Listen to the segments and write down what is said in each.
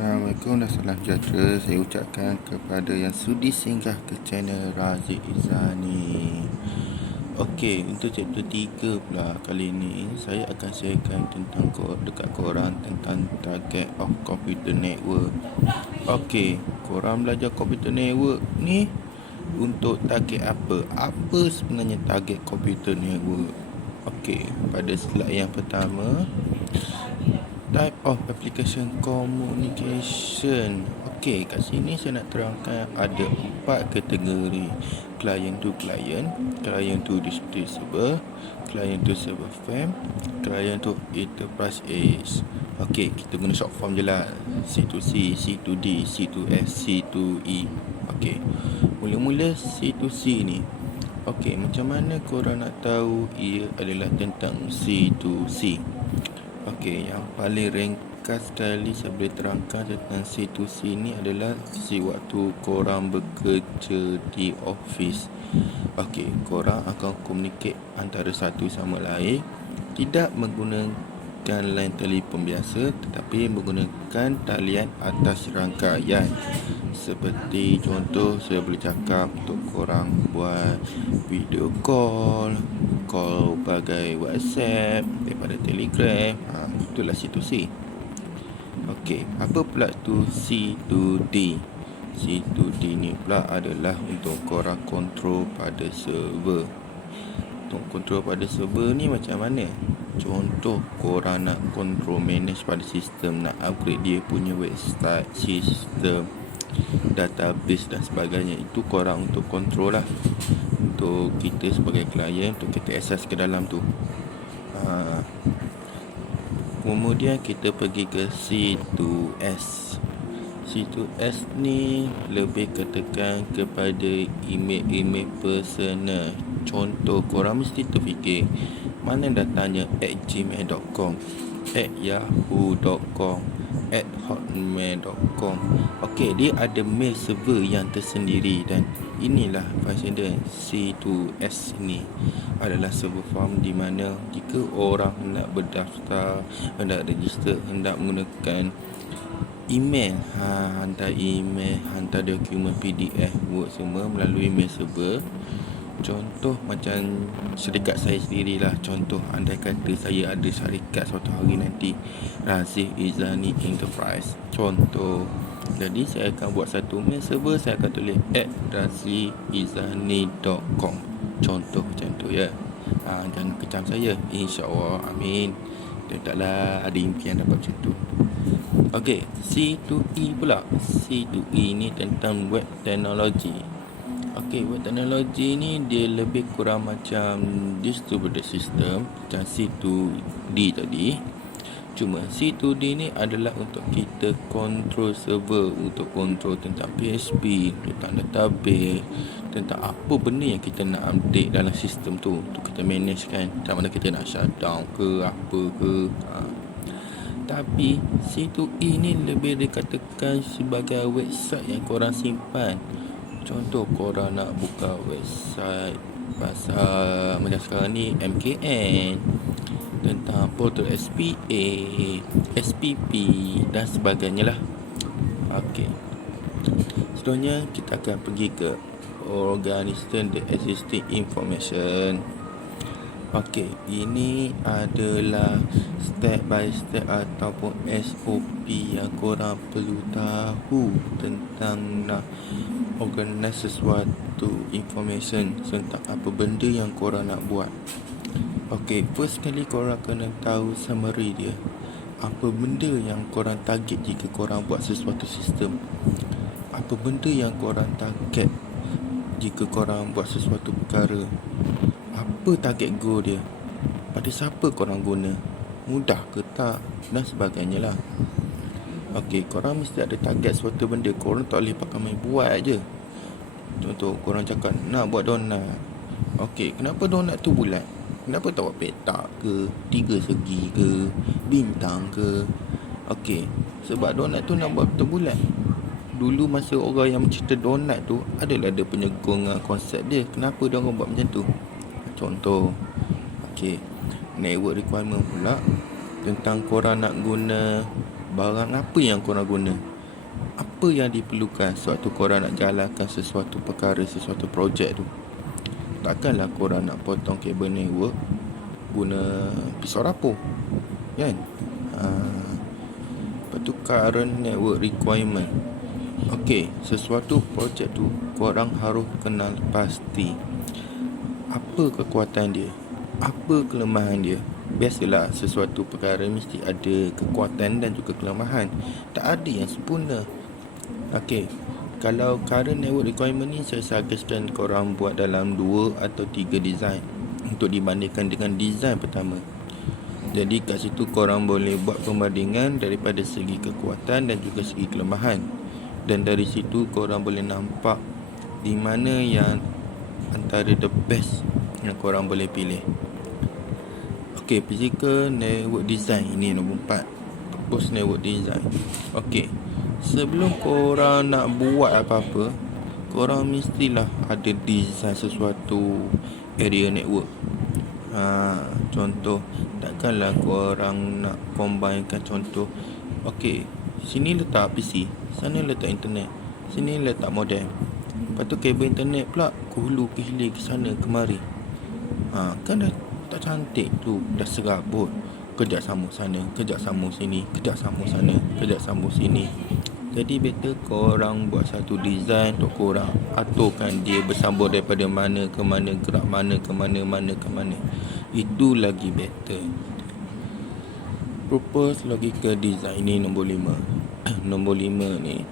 Assalamualaikum dan salam sejahtera. Saya ucapkan kepada yang sudi singgah ke channel Razik Izani. Okey, untuk chapter 3 pula kali ini saya akan sharekan tentang dekat korang tentang target of computer network. Okey, korang belajar computer network ni untuk target apa? Apa sebenarnya target computer network? Okey, pada slide yang pertama, type of application communication. Okey, kat sini saya nak terangkan ada 4 kategori: client to client, client to display server, client to server farm, client to enterprise edge. Okey, kita guna short form je lah. C to C, C to D, C to S, C to E. Okey, mula-mula C to C ni. Okey, macam mana korang nak tahu ia adalah tentang C to C? Okey, yang paling ringkas sekali saya boleh terangkan tentang C to C ni adalah waktu korang bekerja di office. Okey, korang akan communicate antara satu sama lain tidak menggunakan line telefon biasa, tetapi menggunakan talian atas rangkaian. Seperti contoh, saya boleh cakap untuk korang buat video call bagai WhatsApp, daripada Telegram. Itulah C to C. Okey, apa pula tu C to D? C to D ni pula adalah untuk korang kontrol pada server. Untuk kontrol pada server ni macam mana? Contoh, korang nak kontrol manage pada sistem, nak upgrade dia punya website, sistem, database dan sebagainya. Itu korang untuk kontrol lah. Untuk kita sebagai klien, untuk kita access ke dalam tu. Kemudian kita pergi ke C to S. C to S ni lebih ketekan kepada email personal. Contoh, korang mesti terfikir mana datanya @gmail.com, @yahoo.com, @hotmail.com. Okey, dia ada mail server yang tersendiri, dan inilah function dia. C to S ni adalah server farm di mana jika orang hendak berdaftar, hendak register, hendak menggunakan email, hantar email, hantar dokumen PDF, Word semua melalui mail server. Contoh macam syarikat saya sendirilah. Contoh, andai kata saya ada syarikat suatu hari nanti, Razik Izani Enterprise. Contoh, jadi saya akan buat satu mail server, saya akan tulis @razikizani.com. Contoh macam tu ya. Jangan kecam saya, insya-Allah, amin. Taklah ada impian dapat macam tu. Okey, C to E pula. C to E ni tentang web technology. Okey, web technology ni dia lebih kurang macam distributed system, macam C to D tadi. Cuma C to D ni adalah untuk kita control server, untuk control tentang PHP, tentang database, tentang apa benda yang kita nak update dalam sistem tu, untuk kita manage kan. Macam mana kita nak shutdown ke, apa ke. Tapi C to E ni lebih dikatakan sebagai website yang korang simpan. Contoh, korang nak buka website pasal macam sekarang ni MKN, tentang portal SPA, SPP dan sebagainya lah. Okey, seterusnya kita akan pergi ke organization the existing information. Okey, ini adalah step by step ataupun SOP yang korang perlu tahu tentang nak organize sesuatu information, tentang apa benda yang korang nak buat. Okey, first kali korang kena tahu summary dia. Apa benda yang korang target jika korang buat sesuatu sistem? Apa benda yang korang target jika korang buat sesuatu perkara? Apa target goal dia? Pada siapa korang guna? Mudah ke tak? Dan sebagainya lah. Okey, korang mesti ada target suatu benda. Korang tak boleh pakai main buat je. Contoh, korang cakap nak buat donat. Okey, kenapa donat tu bulat? Kenapa tak buat petak ke, 3 segi ke, bintang ke? Okey, sebab donat tu nak buat betul bulat. Dulu masa orang yang mencipta donat tu adalah dia punya konsep dia. Kenapa dia orang buat macam tu? Contoh. Okey, network requirement pula tentang korang nak guna barang apa yang korang guna. apa yang diperlukan sewaktu korang nak jalankan sesuatu perkara, sesuatu projek tu. Takkanlah korang nak potong kabel network guna pisau rapuh, kan? Lepas tu current network requirement. Okey, sesuatu projek tu korang harus kenal pasti apa kekuatan dia, apa kelemahan dia. Biasalah sesuatu perkara mesti ada kekuatan dan juga kelemahan. Tak ada yang sempurna. Okey, kalau current network requirement ni saya suggestkan korang buat dalam 2 atau 3 design untuk dibandingkan dengan design pertama. Jadi kat situ korang boleh buat perbandingan daripada segi kekuatan dan juga segi kelemahan. Dan dari situ korang boleh nampak di mana yang antara the best yang korang boleh pilih. Okey, physical network design ini nombor 4. Propose network design. Okey, sebelum korang nak buat apa-apa, korang mestilah ada design sesuatu area network. Contoh, takkanlah korang nak combinekan contoh. Okey, sini letak PC, sana letak internet, sini letak modem. Lepas tu kabel internet pula ke hulu ke hilir ke sana kemari. Kan dah tak cantik tu, dah serabut. Kejap sambung sana, kejap sambung sini, kejap sambung sana, kejap sambung sini. Jadi better korang buat satu design untuk korang aturkan dia bersambung daripada mana ke mana, gerak mana ke mana, mana ke mana. Itu lagi better. Propose logical design ni nombor 5. Nombor 5 ni,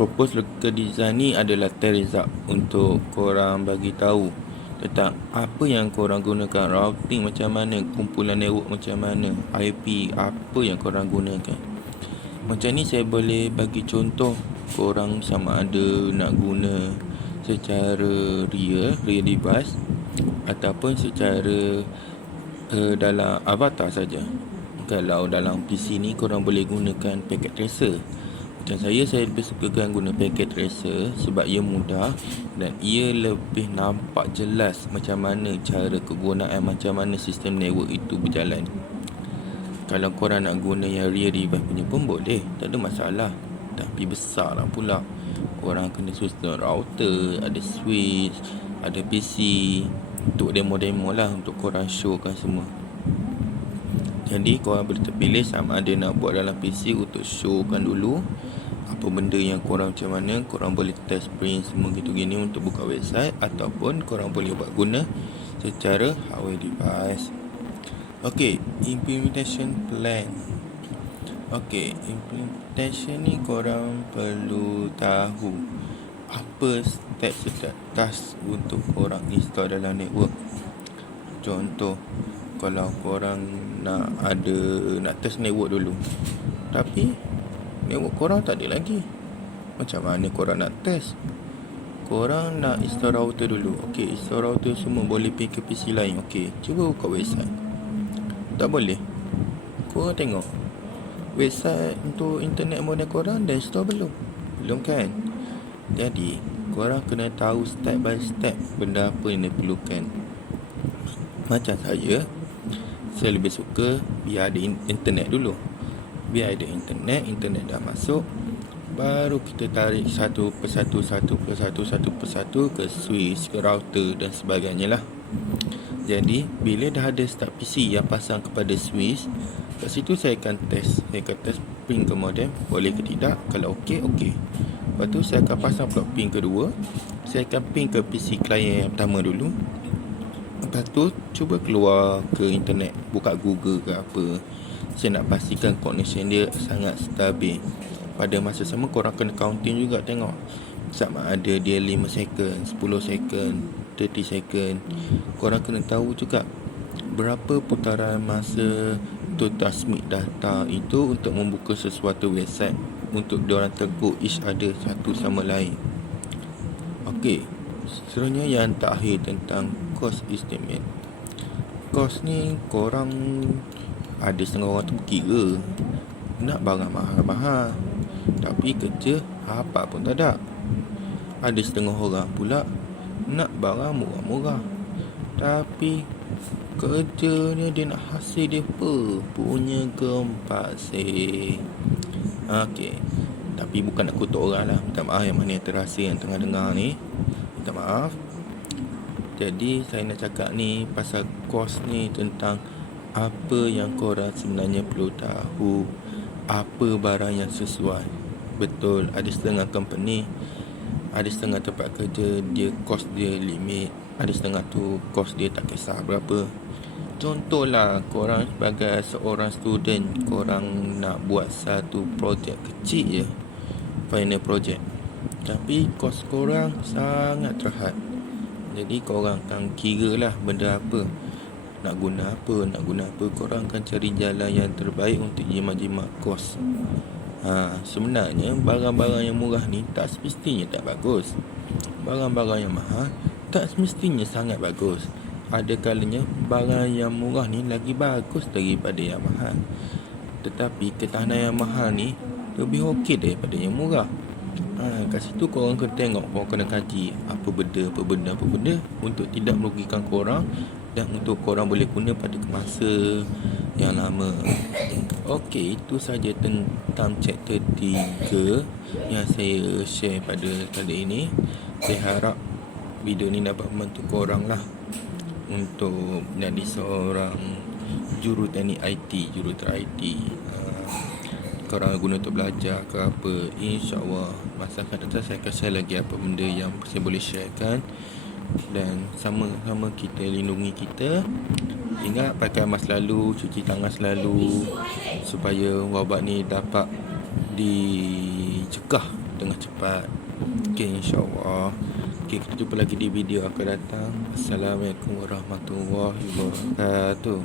propose logical design ni adalah test result untuk korang bagi tahu tentang apa yang korang gunakan, routing macam mana, kumpulan network macam mana, IP apa yang korang gunakan. Macam ni saya boleh bagi contoh korang sama ada nak guna secara real device ataupun secara dalam avatar saja. Kalau dalam PC ni korang boleh gunakan packet tracer. Macam saya lebih sukakan guna packet tracer sebab ia mudah dan ia lebih nampak jelas macam mana cara kegunaan, macam mana sistem network itu berjalan. Kalau korang nak guna yang real device punya pun boleh, tak ada masalah. Tapi besar lah pula. Korang kena susun router, ada switch, ada PC. Untuk demo-demo lah, untuk korang showkan semua. Jadi korang boleh terpilih sama ada nak buat dalam PC untuk showkan dulu apa benda yang korang macam mana. Korang boleh test print semua gitu gini untuk buka website, ataupun korang boleh buat guna secara hardware device. Okey, implementation plan. Okey, implementation ni korang perlu tahu apa step task untuk korang install dalam network. Contoh, kalau korang nak test network dulu, tapi network korang tak ada lagi, macam mana korang nak test? Korang nak install router dulu. Okey, install router semua, boleh pergi ke PC lain. Okey, cuba buka website. Tak boleh. Korang tengok website untuk internet modem korang dah install belum? Belum kan? Jadi korang kena tahu step by step benda apa yang diperlukan. Macam saya lebih suka biar ada internet dulu. Biar ada internet dah masuk, baru kita tarik satu persatu ke switch, ke router dan sebagainya lah. Jadi bila dah ada start PC yang pasang kepada switch, kat situ saya akan test pin ke modem, boleh ke tidak. Kalau okey. Lepas tu saya akan pasang pula pin kedua. Saya akan pin ke PC klien yang pertama dulu. Lepas tu cuba keluar ke internet, buka Google ke apa. Saya nak pastikan connection dia sangat stabil. Pada masa sama korang kena counting juga, tengok sama ada dia 5 second, 10 second, 30 second. Korang kena tahu juga berapa putaran masa untuk transmit data itu untuk membuka sesuatu website, untuk diorang tegur each other satu sama lain. Okey, seterusnya yang terakhir tentang cost estimate. Cost ni korang ada setengah orang tu kira nak barang mahal-mahal, tapi kerja apa pun tak ada. Ada setengah orang pula nak barang murah-murah, tapi kerjanya dia nak hasil dia punya gempak sih. Okey, Tapi bukan nak kutuk orang lah. Minta maaf yang mana yang terasa yang tengah dengar ni. Minta maaf. Jadi saya nak cakap ni pasal kos ni tentang apa yang korang sebenarnya perlu tahu. Apa barang yang sesuai. Betul, ada setengah company, ada setengah tempat kerja, dia kos dia limit. Ada setengah tu kos dia tak kisah berapa. Contohlah, korang sebagai seorang student, korang nak buat satu projek kecil je, final project, tapi kos korang sangat terhad. Jadi korang akan kira lah benda apa, nak guna apa, korang akan cari jalan yang terbaik untuk jimat-jimat kos. Sebenarnya barang-barang yang murah ni tak semestinya tak bagus. Barang-barang yang mahal tak semestinya sangat bagus. Ada kalanya barang yang murah ni lagi bagus daripada yang mahal. Tetapi ketahanan yang mahal ni lebih okey daripada yang murah. Kat situ korang kena tengok, korang kena kaji apa benda untuk tidak merugikan korang dan untuk korang boleh guna pada masa yang lama. Okey, itu saja tentang chapter 3 yang saya share pada kali ini. Saya harap video ni dapat membantu korang lah untuk menjadi seorang juruteknik IT, juruter IT. Korang guna untuk belajar ke apa, InsyaAllah masa akan datang saya akan share lagi apa benda yang saya boleh sharekan. Dan sama-sama kita lindungi kita. Ingat pakai mask selalu, cuci tangan selalu, supaya wabak ni dapat dicegah dengan cepat. Okay, insyaAllah. Okay, kita jumpa lagi di video akan datang. Assalamualaikum warahmatullahi wabarakatuh.